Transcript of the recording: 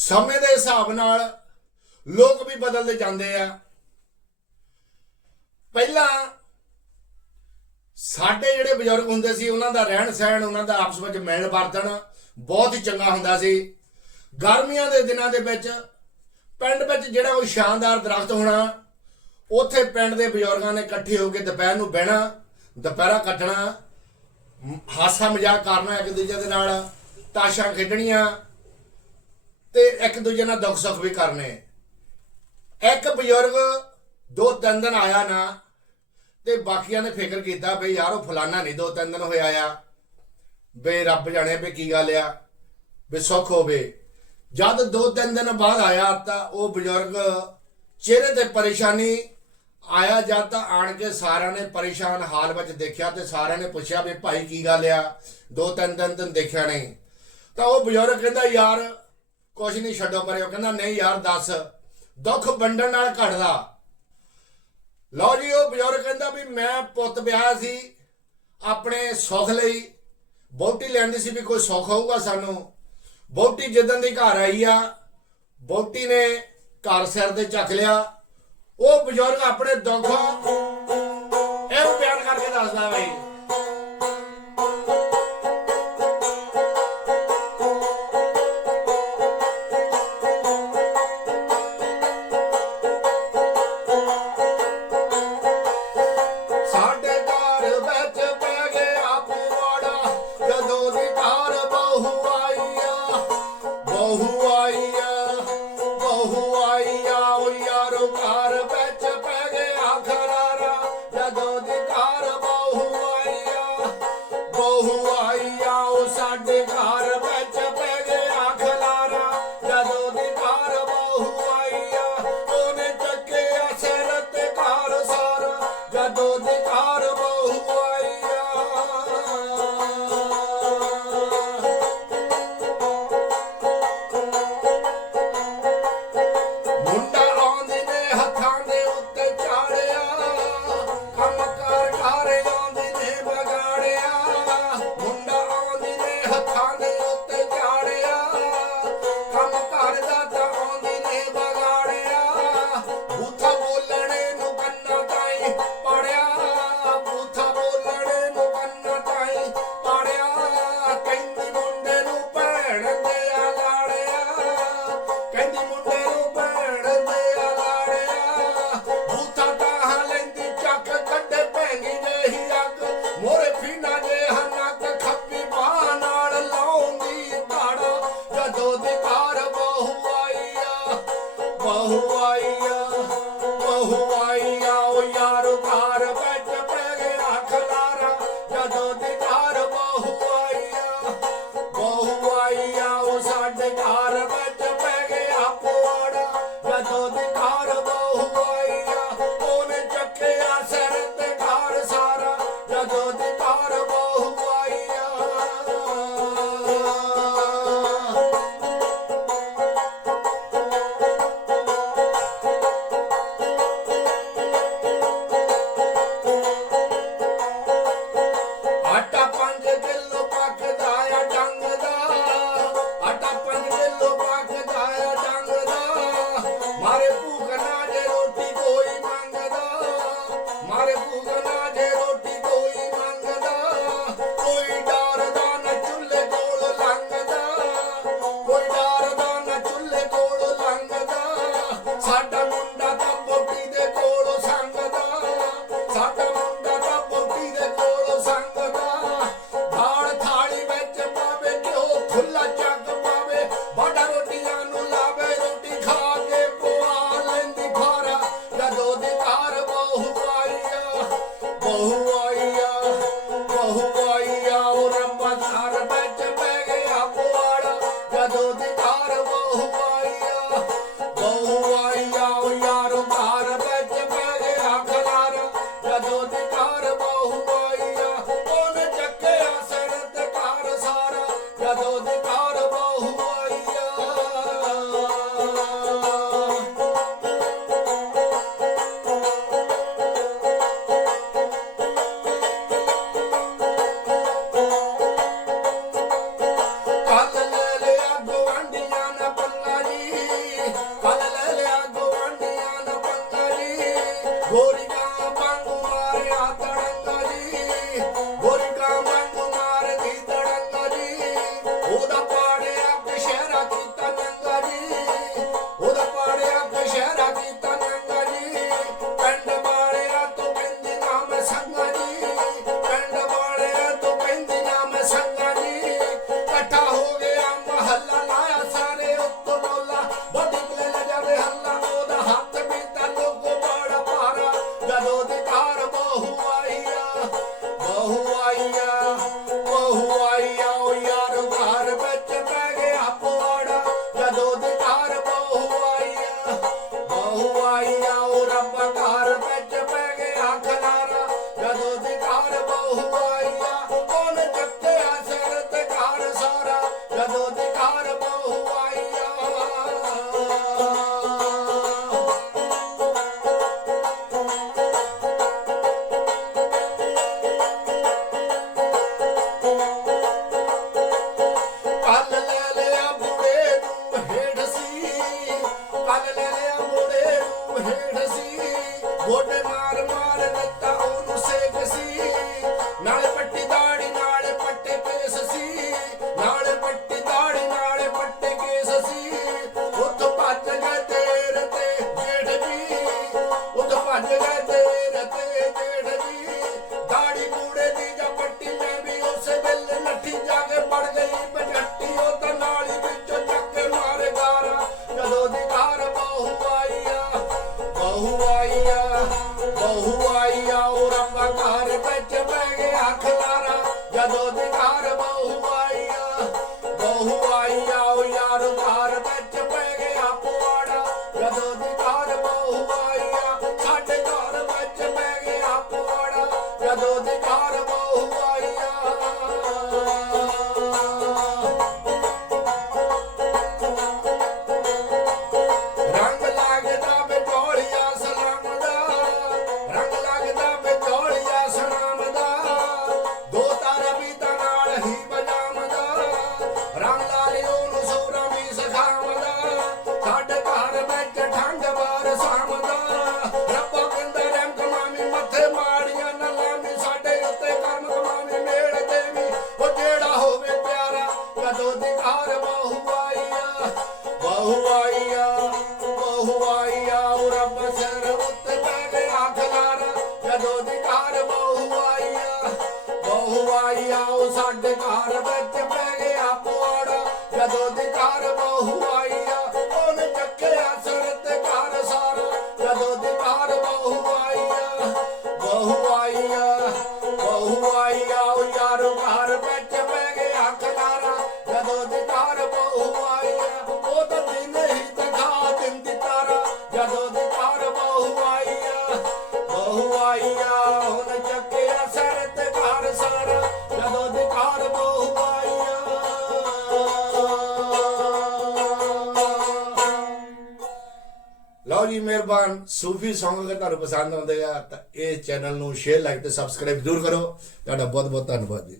ਸਮੇਂ ਦੇ ਹਿਸਾਬ ਨਾਲ ਲੋਕ ਵੀ ਬਦਲਦੇ ਜਾਂਦੇ ਆ। ਪਹਿਲਾਂ ਸਾਡੇ ਜਿਹੜੇ ਬਜ਼ੁਰਗ ਹੁੰਦੇ ਸੀ, ਉਹਨਾਂ ਦਾ ਰਹਿਣ ਸਹਿਣ, ਉਹਨਾਂ ਦਾ ਆਪਸ ਵਿੱਚ ਮਿਲਣ ਵਰਤਣ ਬਹੁਤ ਹੀ ਚੰਗਾ ਹੁੰਦਾ ਸੀ। ਗਰਮੀਆਂ ਦੇ ਦਿਨਾਂ ਦੇ ਵਿੱਚ ਪਿੰਡ ਵਿੱਚ ਜਿਹੜਾ ਉਹ ਸ਼ਾਨਦਾਰ ਦਰਖਤ ਹੋਣਾ, ਉੱਥੇ ਪਿੰਡ ਦੇ ਬਜ਼ੁਰਗਾਂ ਨੇ ਇਕੱਠੇ ਹੋ ਕੇ ਦੁਪਹਿਰ ਨੂੰ ਬਹਿਣਾ, ਦੁਪਹਿਰਾ ਕੱਟਣਾ, ਹਾਸਾ ਮਜ਼ਾਕ ਕਰਨਾ ਇੱਕ ਦੂਜੇ ਦੇ ਨਾਲ, ਤਾਸ਼ਾਂ ਖੇਡਣੀਆਂ ਤੇ ਇੱਕ ਦੂਜੇ ਨਾਲ ਦੁੱਖ ਸੁੱਖ ਵੀ ਕਰਨੇ। ਇੱਕ ਬਜ਼ੁਰਗ ਦੋ ਤਿੰਨ ਦਿਨ ਆਇਆ ਨਾ, ਤੇ ਬਾਕੀਆਂ ਨੇ ਫਿਕਰ ਕੀਤਾ ਬਈ ਯਾਰ ਉਹ ਫਲਾਨਾ ਨਹੀਂ ਦੋ ਤਿੰਨ ਦਿਨ ਹੋਇਆ ਆ। ਬਈ ਰੱਬ ਜਾਣੇ ਵੀ ਕੀ ਗੱਲ ਆ, ਵੀ ਸੁੱਖ ਹੋਵੇ। ਜਦ ਦੋ ਤਿੰਨ ਦਿਨ ਬਾਅਦ ਆਇਆ ਤਾਂ ਉਹ ਬਜ਼ੁਰਗ ਚਿਹਰੇ ਤੇ ਪਰੇਸ਼ਾਨੀ ਆਇਆ, ਜਦ ਤਾਂ ਆਣ ਕੇ ਸਾਰਿਆਂ ਨੇ ਪਰੇਸ਼ਾਨ ਹਾਲ ਵਿੱਚ ਦੇਖਿਆ ਤੇ ਸਾਰਿਆਂ ਨੇ ਪੁੱਛਿਆ ਵੀ ਭਾਈ ਕੀ ਗੱਲ ਆ, ਦੋ ਤਿੰਨ ਦਿਨ ਤੈਨੂੰ ਦੇਖਿਆ ਨਹੀਂ। ਤਾਂ ਉਹ ਬਜ਼ੁਰਗ ਕਹਿੰਦਾ, ਯਾਰ ਕੁਛ ਨਹੀਂ ਛੱਡੋ ਪਰੇ। ਉਹ ਕਹਿੰਦਾ, ਨਹੀਂ ਯਾਰ, ਦੱਸ। ਦੁੱਖ ਵੰਡਣ ਨਾਲ ਘਟਦਾ। ਲਓ ਜੀ, ਉਹ ਬਜ਼ੁਰਗ ਕਹਿੰਦਾ ਵੀ ਮੈਂ ਪੁੱਤ ਵਿਆਹ ਸੀ, ਆਪਣੇ ਸੁੱਖ ਲਈ। ਬੋਟੀ ਲੈਂਦੀ ਸੀ ਵੀ ਕੋਈ ਸੁੱਖ ਹੋਊਗਾ ਸਾਨੂੰ। ਬੋਟੀ ਜਿੱਦਣ ਦੀ ਘਰ ਆਈ ਆ ਬੋਟੀ ਨੇ ਘਰ ਸਿਰ ਤੇ ਚੱਕ ਲਿਆ। ਉਹ ਬਜ਼ੁਰਗ ਆਪਣੇ ਦੁੱਖ ਬਹੂ ਆਈ ਆ ਸਾਡੇ ਘਰ। sangre. 가져다 ಬಾಹುವಾಯಿಯ ಬಹುವಾ ਘਰ ਬਹੂ ਆਈਆ ਬਹੂ ਆਈਆ, ਉਹ ਸਾਡੇ ਘਰ ਵਿੱਚ ਪੈ ਗਿਆ ਪੁਆੜਾ। ਜਦੋਂ ਦੀ ਘਰ ਬਹੂ ਆਈਆ, ਉਹਨੇ ਚੱਕਿਆ ਸਿਰ ਤੇ ਘਰ ਸਾਰਾ। ਜਦੋਂ ਦੀ ਘਰ ਬਹੂ ਆਈਆ ਬਹੂ ਆਈਆ ਬਹੂ ਆਈਆ। ਲਓ ਜੀ ਮਿਹਰਬਾਨ, ਸੂਫੀ ਸੌਂਗ ਅਗਰ ਤੁਹਾਨੂੰ ਪਸੰਦ ਆਉਂਦੇ ਆ ਤਾਂ ਇਹ ਚੈਨਲ ਨੂੰ ਸ਼ੇਅਰ ਲਾਈਕ ਤੇ ਸਬਸਕ੍ਰਾਈਬ ਜ਼ਰੂਰ ਕਰੋ। ਤੁਹਾਡਾ ਬਹੁਤ ਬਹੁਤ ਧੰਨਵਾਦ ਜੀ।